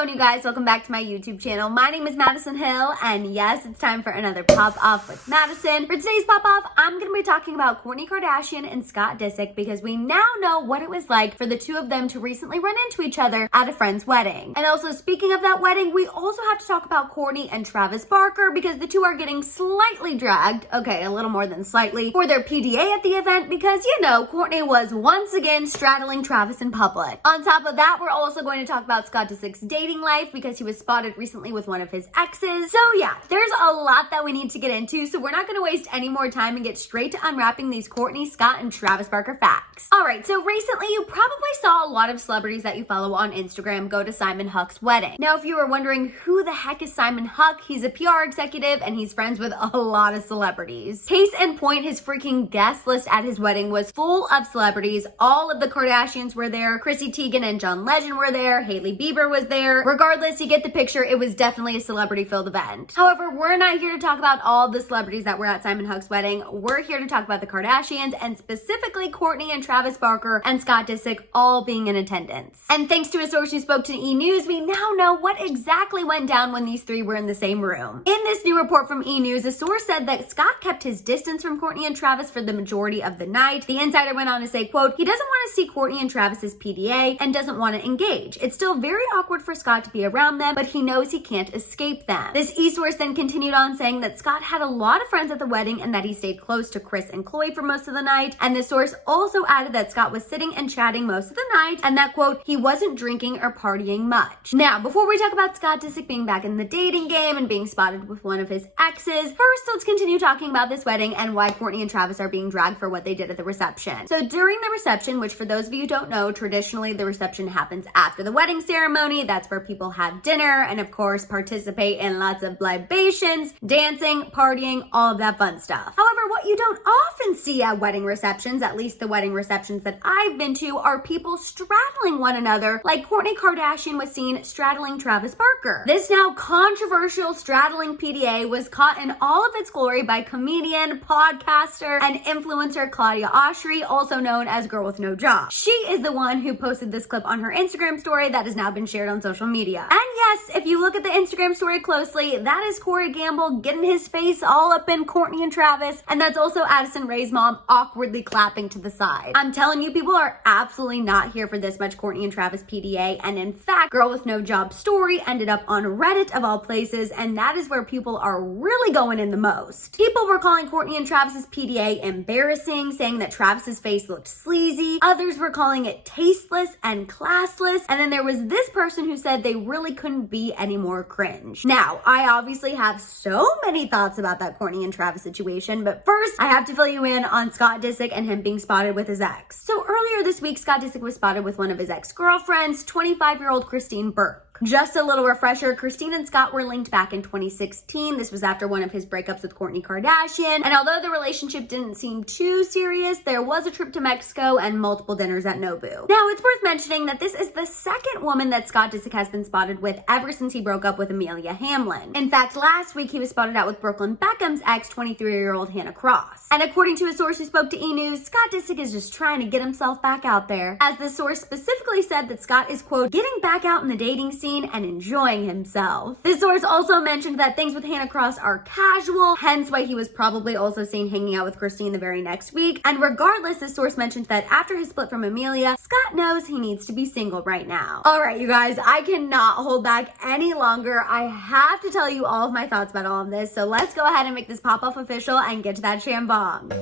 going, you guys? Welcome back to my YouTube channel. My name is Madison Hill, and yes, it's time for another Pop Off with Madison. For today's Pop Off, I'm going to be talking about Kourtney Kardashian and Scott Disick because we now know what it was like for the two of them to recently run into each other at a friend's wedding. And also, speaking of that wedding, we also have to talk about Kourtney and Travis Barker because the two are getting slightly dragged, okay, a little more than slightly, for their PDA at the event because, you know, Kourtney was once again straddling Travis in public. On top of that, we're also going to talk about Scott Disick's dating life because he was spotted recently with one of his exes. So yeah, there's a lot that we need to get into, so we're not going to waste any more time and get straight to unwrapping these Kourtney, Scott, and Travis Barker facts. Alright, so recently you probably saw a lot of celebrities that you follow on Instagram go to Simon Hucks' wedding. Now, if you were wondering who the heck is Simon Huck, he's a PR executive and he's friends with a lot of celebrities. Case in point, his freaking guest list at his wedding was full of celebrities. All of the Kardashians were there, Chrissy Teigen and John Legend were there, Hailey Bieber was there. Regardless, you get the picture, it was definitely a celebrity-filled event. However, we're not here to talk about all the celebrities that were at Simon Hucks' wedding. We're here to talk about the Kardashians and specifically Kourtney and Travis Barker and Scott Disick all being in attendance. And thanks to a source who spoke to E! News, we now know what exactly went down when these three were in the same room. In this new report from E! News, a source said that Scott kept his distance from Kourtney and Travis for the majority of the night. The insider went on to say, quote, he doesn't want to see Kourtney and Travis's PDA and doesn't want to engage. It's still very awkward for Scott to be around them, but he knows he can't escape them. This e-source then continued on saying that Scott had a lot of friends at the wedding and that he stayed close to Kris and Khloe for most of the night. And the source also added that Scott was sitting and chatting most of the night and that, quote, he wasn't drinking or partying much. Now, before we talk about Scott Disick being back in the dating game and being spotted with one of his exes, first let's continue talking about this wedding and why Kourtney and Travis are being dragged for what they did at the reception. So during the reception, which for those of you who don't know, traditionally the reception happens after the wedding ceremony. That's where people have dinner and of course participate in lots of libations, dancing, partying, all of that fun stuff. However, what you don't often see at wedding receptions, at least the wedding receptions that I've been to, are people straddling one another like Kourtney Kardashian was seen straddling Travis Barker. This now controversial straddling PDA was caught in all of its glory by comedian, podcaster, and influencer Claudia Oshry, also known as Girl with No Job. She is the one who posted this clip on her Instagram story that has now been shared on social media. And yes, if you look at the Instagram story closely, that is Corey Gamble getting his face all up in Kourtney and Travis, and that's also Addison Rae's mom awkwardly clapping to the side. I'm telling you, people are absolutely not here for this much Kourtney and Travis PDA, and in fact, Girl with No Job story ended up on Reddit of all places, and that is where people are really going in the most. People were calling Kourtney and Travis's PDA embarrassing, saying that Travis's face looked sleazy. Others were calling it tasteless and classless, and then there was this person who said they really couldn't be any more cringe. Now, I obviously have so many thoughts about that Kourtney and Travis situation, but first, I have to fill you in on Scott Disick and him being spotted with his ex. So earlier this week, Scott Disick was spotted with one of his ex-girlfriends, 25-year-old Christine Burke. Just a little refresher, Christine and Scott were linked back in 2016. This was after one of his breakups with Kourtney Kardashian. And although the relationship didn't seem too serious, there was a trip to Mexico and multiple dinners at Nobu. Now, it's worth mentioning that this is the second woman that Scott Disick has been spotted with ever since he broke up with Amelia Hamlin. In fact, last week he was spotted out with Brooklyn Beckham's ex, 23-year-old Hannah Cross. And according to a source who spoke to E! News, Scott Disick is just trying to get himself back out there. As the source specifically said that Scott is, quote, getting back out in the dating scene and enjoying himself. This source also mentioned that things with Hannah Cross are casual, hence why he was probably also seen hanging out with Christine the very next week. And regardless, this source mentioned that after his split from Amelia, Scott knows he needs to be single right now. Alright, you guys, I cannot hold back any longer. I have to tell you all of my thoughts about all of this, so let's go ahead and make this pop-off official and get to that shambong.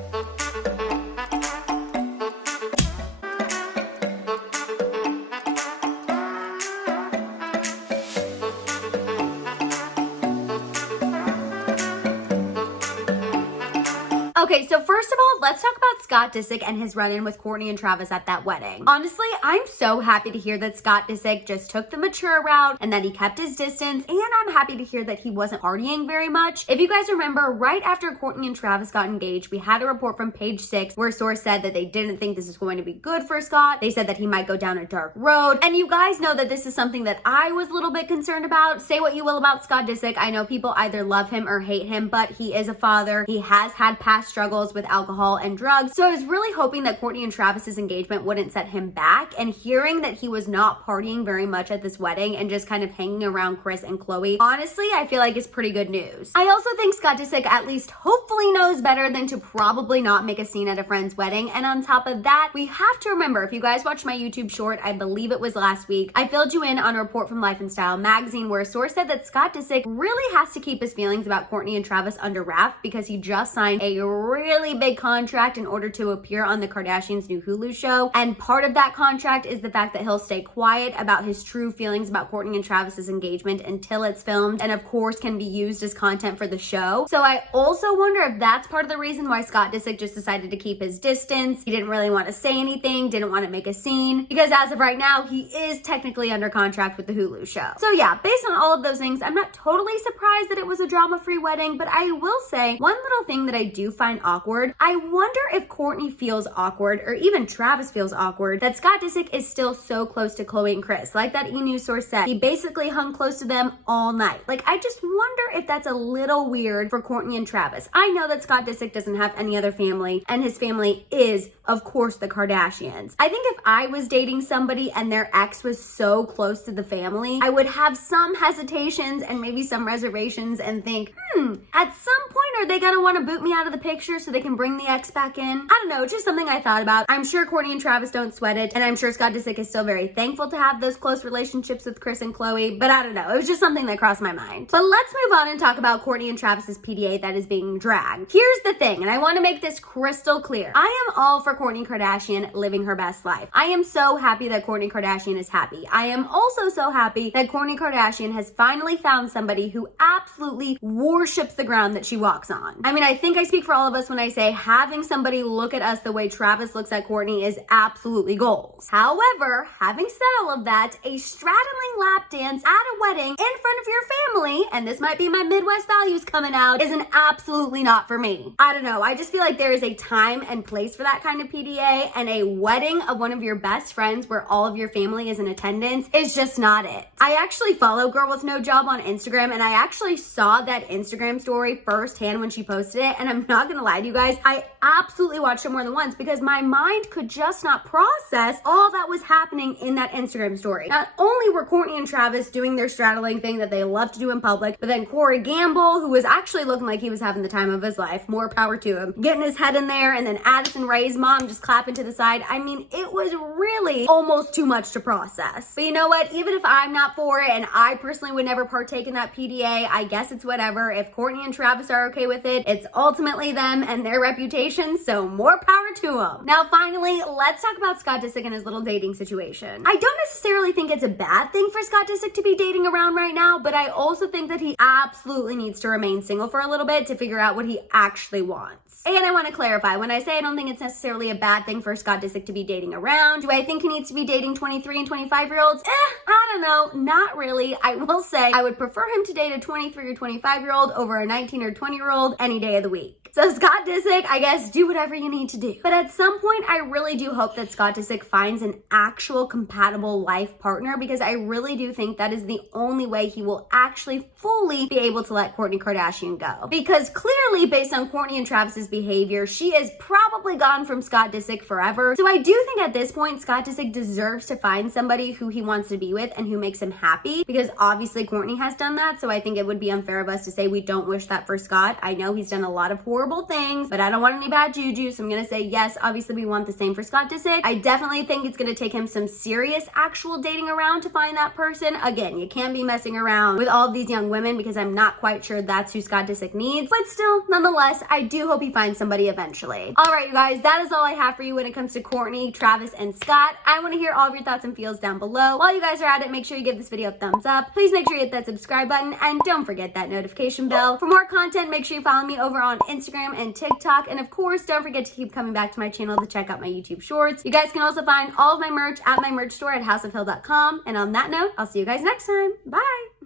Okay, so first of all, let's talk about Scott Disick and his run-in with Kourtney and Travis at that wedding. Honestly, I'm so happy to hear that Scott Disick just took the mature route and that he kept his distance, and I'm happy to hear that he wasn't partying very much. If you guys remember, right after Kourtney and Travis got engaged, we had a report from Page 6 where a source said that they didn't think this was going to be good for Scott. They said that he might go down a dark road, and you guys know that this is something that I was a little bit concerned about. Say what you will about Scott Disick. I know people either love him or hate him, but he is a father. He has had past past struggles with alcohol and drugs. So I was really hoping that Kourtney and Travis's engagement wouldn't set him back, and hearing that he was not partying very much at this wedding and just kind of hanging around Kris and Khloe, honestly, I feel like it's pretty good news. I also think Scott Disick at least hopefully knows better than to probably not make a scene at a friend's wedding. And on top of that, we have to remember, if you guys watched my YouTube short, I believe it was last week, I filled you in on a report from Life and Style magazine where a source said that Scott Disick really has to keep his feelings about Kourtney and Travis under wrap because he just signed a really big contract in order to appear on the Kardashians' new Hulu show. And part of that contract is the fact that he'll stay quiet about his true feelings about Kourtney and Travis's engagement until it's filmed and of course can be used as content for the show. So I also wonder if that's part of the reason why Scott Disick just decided to keep his distance. He didn't really want to say anything, didn't want to make a scene, because as of right now, he is technically under contract with the Hulu show. So yeah, based on all of those things, I'm not totally surprised that it was a drama-free wedding, but I will say one little thing that I do find awkward. I wonder if Kourtney feels awkward, or even Travis feels awkward, that Scott Disick is still so close to Khloe and Kris. Like that E! News source said, he basically hung close to them all night. Like, I just wonder if that's a little weird for Kourtney and Travis. I know that Scott Disick doesn't have any other family, and his family is, of course, the Kardashians. I think if I was dating somebody and their ex was so close to the family, I would have some hesitations and maybe some reservations and think, at some point, are they gonna want to boot me out of the picture so they can bring the ex back in? I don't know, it's just something I thought about. I'm sure Kourtney and Travis don't sweat it, and I'm sure Scott Disick is still very thankful to have those close relationships with Kris and Khloe, but I don't know, it was just something that crossed my mind. But let's move on and talk about Kourtney and Travis's PDA that is being dragged. Here's the thing, and I want to make this crystal clear. I am all for Kourtney Kardashian living her best life. I am so happy that Kourtney Kardashian is happy. I am also so happy that Kourtney Kardashian has finally found somebody who absolutely worships the ground that she walks on. I mean, I think I speak for all of us when I say having somebody look at us the way Travis looks at Kourtney is absolutely goals. However, having said all of that, a straddling lap dance at a wedding in front of your family, and this might be my Midwest values coming out, is an absolutely not for me. I don't know, I just feel like there is a time and place for that kind of PDA, and a wedding of one of your best friends where all of your family is in attendance is just not it. I actually follow Girl With No Job on Instagram, and I actually saw that Instagram story firsthand when she posted it, and I'm not gonna lie to you guys, I absolutely watched it more than once because my mind could just not process all that was happening in that Instagram story. Not only were Kourtney and Travis doing their straddling thing that they love to do in public, but then Corey Gamble, who was actually looking like he was having the time of his life, more power to him, getting his head in there, and then Madison I's mom just clapping to the side. I mean, it was really almost too much to process. But you know what? Even if I'm not for it, and I personally would never partake in that PDA, I guess it's whatever. If Kourtney and Travis are okay with it, it's ultimately them and their reputation, so more power to them. Now, finally, let's talk about Scott Disick and his little dating situation. I don't necessarily think it's a bad thing for Scott Disick to be dating around right now, but I also think that he absolutely needs to remain single for a little bit to figure out what he actually wants. And I want to clarify, when I say I don't think it's necessarily a bad thing for Scott Disick to be dating around, do I think he needs to be dating 23 and 25-year-olds? I don't know, not really. I will say I would prefer him to date a 23 or 25-year-old over a 19 or 20-year-old any day of the week. So Scott Disick, I guess, do whatever you need to do. But at some point, I really do hope that Scott Disick finds an actual compatible life partner, because I really do think that is the only way he will actually fully be able to let Kourtney Kardashian go. Because clearly, based on Kourtney and Travis's behavior, she is probably gone from Scott Disick forever. So I do think at this point, Scott Disick deserves to find somebody who he wants to be with and who makes him happy, because obviously Kourtney has done that. So I think it would be unfair of us to say we don't wish that for Scott. I know he's done a lot of horrible things, but I don't want any bad juju, so I'm gonna say yes, obviously we want the same for Scott Disick. I definitely think it's gonna take him some serious actual dating around to find that person. Again, you can't be messing around with all of these young women, because I'm not quite sure that's who Scott Disick needs, but still, nonetheless, I do hope he finds somebody eventually. All right, you guys, that is all I have for you when it comes to Kourtney, Travis, and Scott. I want to hear all of your thoughts and feels down below. While you guys are at it, make sure you give this video a thumbs up. Please make sure you hit that subscribe button, and don't forget that notification bell. For more content, make sure you follow me over on Instagram and TikTok, and of course, don't forget to keep coming back to my channel to check out my YouTube shorts. You guys can also find all of my merch at my merch store at houseofhill.com, and on that note, I'll see you guys next time. Bye!